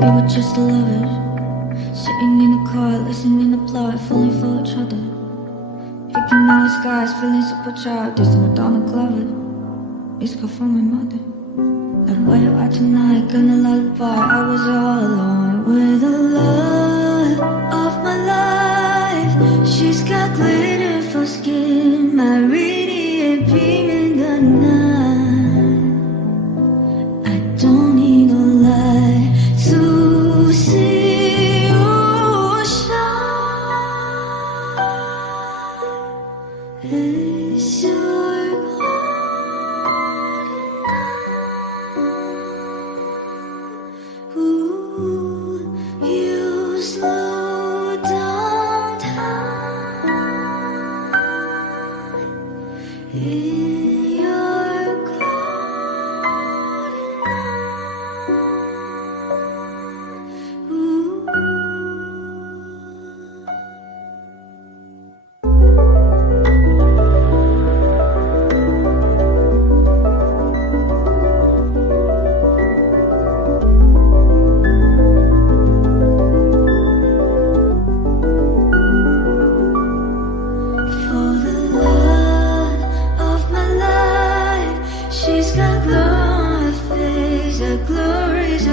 We were just lovers, sitting in the car, listening to plot, falling for each other. Picking out skies, feeling super trapped. This is Madonna Glover. It's called from my mother. Like where you are tonight, gonna lullaby. I was all alone with the love of my life. She's got glitter for skin, my radiant beam in the night. I don't need a light to see you shine. It's your garden. Ooh, you slow down time in your garden. Ooh. For the love of my life, she's got glow on her face, a glory's a